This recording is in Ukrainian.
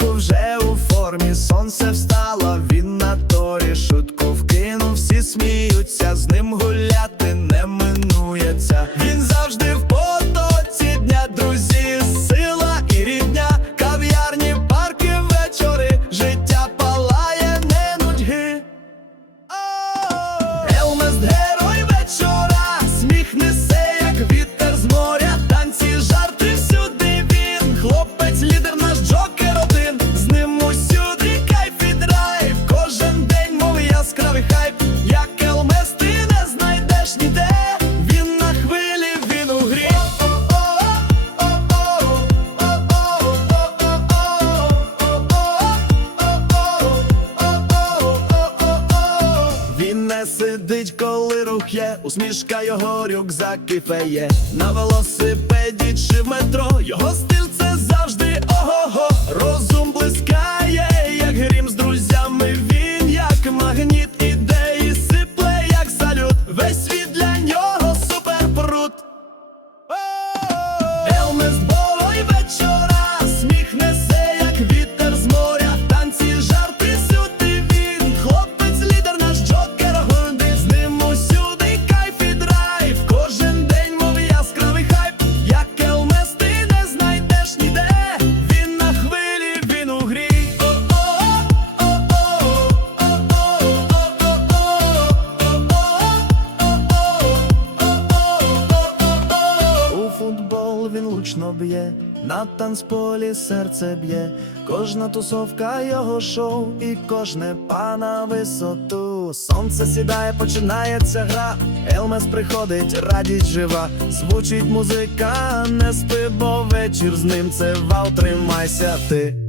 Ранку вже у формі. Сонце встало сидить, коли рух є, усмішка його рюкзак і феє. На велосипеді чи в метро його стиль це він лучно б'є, на танцполі серце б'є, кожна тусовка його шоу, і кожне пана висоту. Сонце сідає, починається гра. Елмес приходить, радість жива. Звучить музика, не спи, бо вечір з ним це вау, тримайся ти.